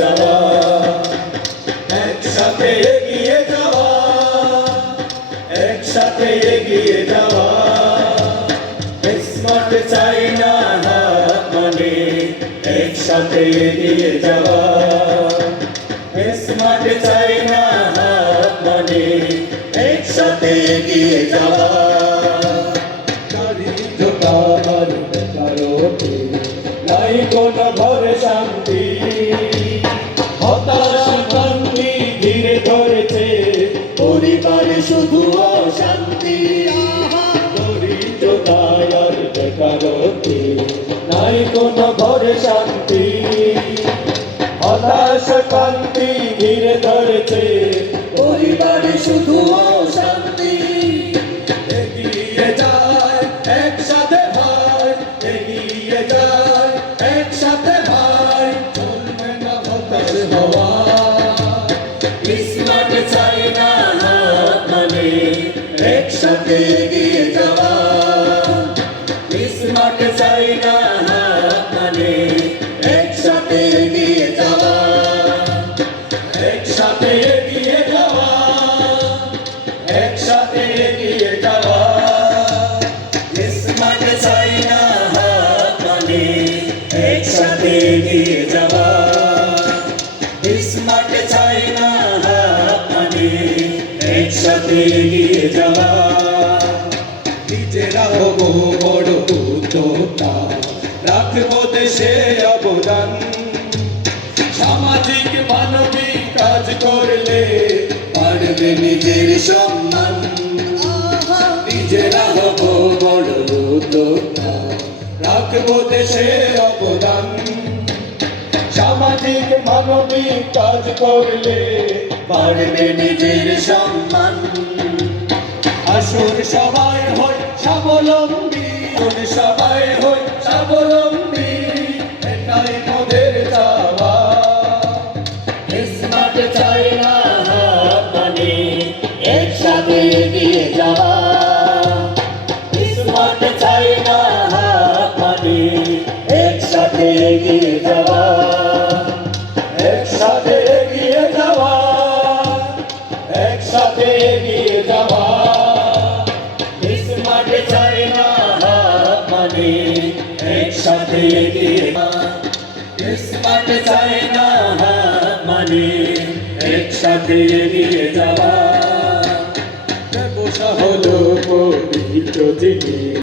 যাওয়া, একসাথে এগিয়ে যাওয়া, একসাথে এগিয়ে যাওয়া। স্মার্ট চাই না হাত মানে একসাথে এগিয়ে যাওয়া, স্মার্ট চাই না হাত মানে একসাথে এগিয়ে যাওয়া। দারিদ্রতার বেকারত্বে নাই কোনো ঘরে শান্তি, হতাশ ক্লান্তি ঘিরে ধরেছে পরিবারে শুধু অশান্তি। দরিদ্রতার বেকারত্বে নাই কোনো ঘরে শান্তি, হতাশ ক্লান্তি ঘিরে ধরেছে পরিবারে শুধু অশান্তি। এগিয়ে যায় একসাথে ভাই, এগিয়ে যায় একসাথে ভাই, চলবে না হতাশ হওয়া। স্মার্ট চাই না হাত মানে একসাথে এগিয়ে যাওয়া, স্মার্ট চাই না হাত মানে একসাথে এগিয়ে যাওয়া, একসাথে এগিয়ে যাওয়া, একসাথে এগিয়ে যাওয়া। স্মার্ট চাই না হাত মানে একসাথে এগিয়ে যাওয়া, স্মার্ট চাই না হাত মানে একসাথে এগিয়ে যাওয়া। নিজেরা হব বড় উদ্যোক্তা, রাখবো দেশে অবদান, সামাজিক মানবিক কাজ করলে বাড়বে নিজের সম্মান। নিজেরা হব বড় উদ্যোক্তা, রাখবো দেশে অবদান, সামাজিক মানবিক কাজ করলে বাড়বে নিজের সম্মান। আসুন সবাই হই স্বাবলম্বী, সবাই হই স্বাবলম্বী, এটাই মোদের চাওয়া। স্মার্ট চাই না হাত মানে একসাথে এগিয়ে যাওয়া, স্মার্ট চাই না হাত মানে একসাথে এগিয়ে যাওয়া, একসাথে এগিয়ে যাওয়া, একসাথে এগিয়ে যাওয়া। স্মার্ট চাই না হাত মানে একসাথে এগিয়ে যাওয়া, স্মার্ট চাই না হাত মানে একসাথে এগিয়ে যাওয়া। ব্যবসা হলো পবিত্র জিনিস।